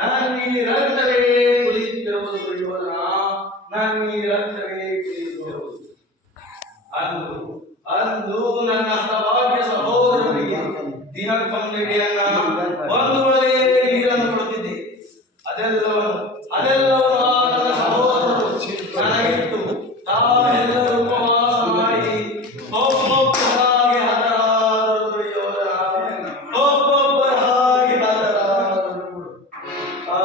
ನನಗೆ ರಕ್ತವೇ ಕುಳಿತಿರುವುದು ದುರ್ಯೋಧನ, ನನಗೆ ರಕ್ತವೇ ಕುಳಿತಿರುವುದು. ಅಂದು ಅಂದು ನನ್ನ ಹತಭಾಗ್ಯ ಸಹೋದರರಿಗೆ ದಿನಕ್ಕೊಂದೆಡೆಯನ್ನ ಒಂದು ಒಳ್ಳೆ ನೀರನ್ನು ಕೊಡುತ್ತಿದ್ದೆ. ಅದೆಲ್ಲವೂ ನನ್ನ ಸಹೋದರರು ನನಗಿತ್ತು. ತಾವೆಲ್ಲರೂ ಉಪವಾಸ ಮಾಡಿ ಒಬ್ಬೊಬ್ಬರ ಹಾಗೆ ಹತರಾದರು ದುರ್ಯೋಧನ, ಒಬ್ಬೊಬ್ಬರ ಹಾಗೆ ಹತರಾದರು. ಆ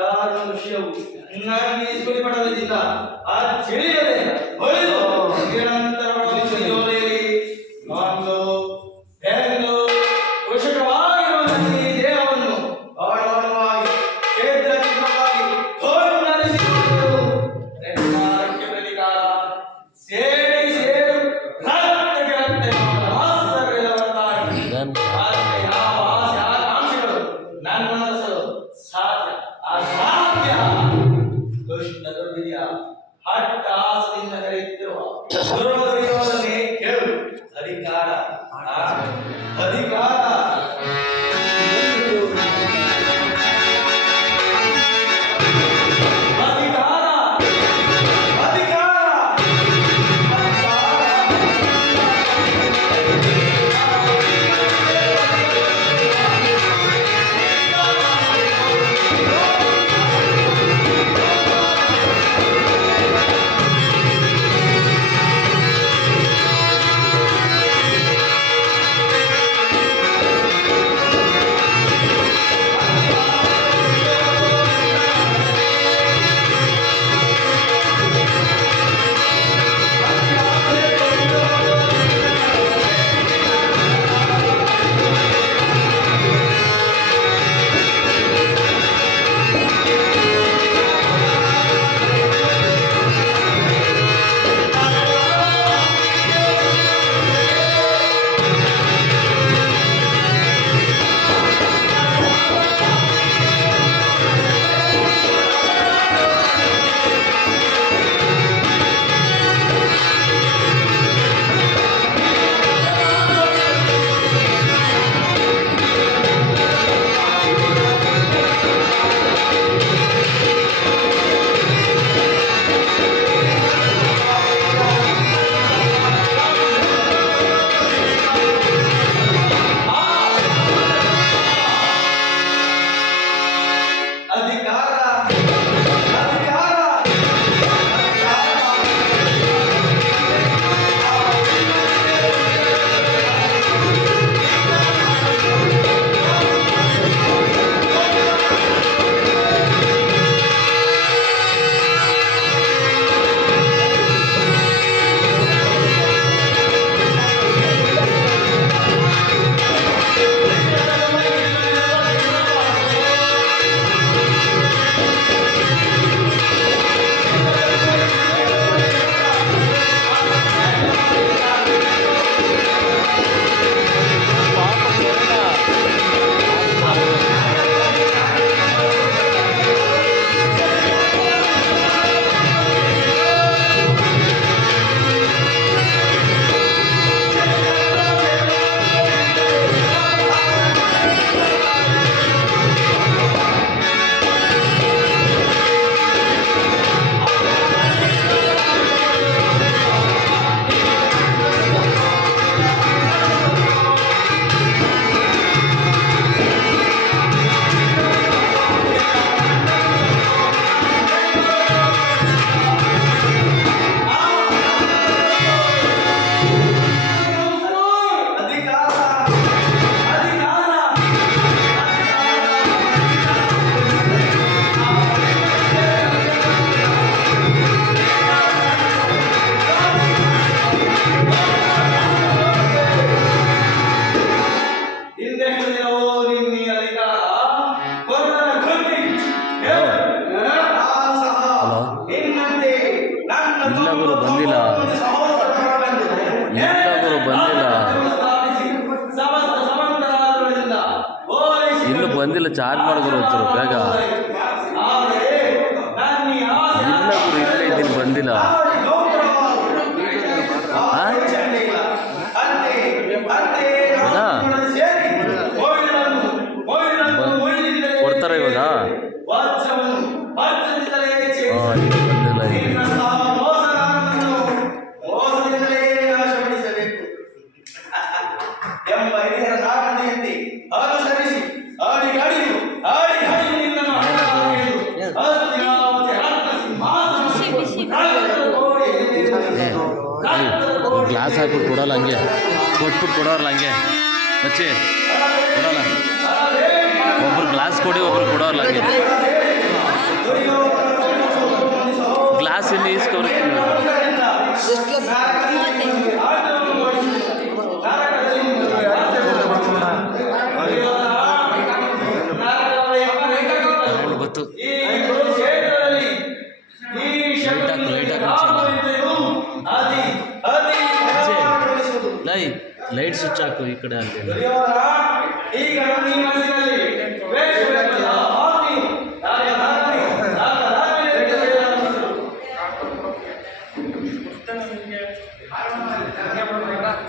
ದಾರುಷ್ಯವು ನನಗೆ ಸುಳಿಪಡಲಿದ್ದ ಆ ತಿಳಿಯದೆ ಹೊಳೆದು ನಿರಂತರ ಹಟ್ಟಾಸದಿಂದ ಕರೆಯುತ್ತಿರುವ ದುರ್ಯೋಧನೆ ಕೇಳು. ಅಧಿಕಾರ ಅಧಿಕಾರ ಬಂದಿಲ್ಲ, ಚಾರ್ಜ್ ಮಾಡಿದ್ರು ಒಂಚೂರು ಬೇಗ. ಇಲ್ಲ ಗುರು, ಇಲ್ಲೇ ಇದ್ದೀನಿ, ಬಂದಿಲ್ಲ. ಕೊಡ್ತಾರ ಇವಾಗ? ವಜ್ರವನ್ನು ವಜ್ರದಿಂದಲೇ ಛೇದಿಸಬೇಕು. ಇದು ಬಂದಿಲ್ಲ ಇದು. ನಿನ್ನಂತಹ ಮೋಸಗಾರನನ್ನು ಮೋಸದಿಂದಲೇ ನಾಶಪಡಿಸಬೇಕು ಎಂಬ ಹಿರಿಯರ ನಾಟನೆಯಂತೆ ಅನುಸರಿಸಿ ಆಡಿಗಾಡಿಯು ಆಡಿಗಾಡಿಯು ನಿನ್ನನ್ನು ಅಡಗಿಸು. ಹಸ್ತಿನಾವತಿ ರಕ್ತ ಸಿಂಹಾಸನವನ್ನು ರಕ್ತದ ಗೋಡೆಯಲ್ಲಿ ಗ್ಲಾಸ್ ಹಾಕ್ಬಿಟ್ಟು ಕೊಡೋಲ್ಲ ಹಂಗೆ ಕೊಟ್ಬಿಟ್ಟು ಕೊಡೋಲ್ಲ ಹಂಗೆ ಮಚ್ಚಿ ಕೊಡೋಲ್ಲ ಒಬ್ರು ಗ್ಲಾಸ್ ಕೊಡಿ ಒಬ್ರು ಕೊಡೋಲ್ಲ ಹಂಗೆ ಗ್ಲಾಸ್ ಇನ್ನು ಈಸ್ಕೊಬರ್ತೀನಿ ಗೊತ್ತು ಲೈಟ್ ಸ್ವಿಚ್ ಹಾಕು ಈ ಕಡೆ ಅಲ್ಲಿ ಈಗ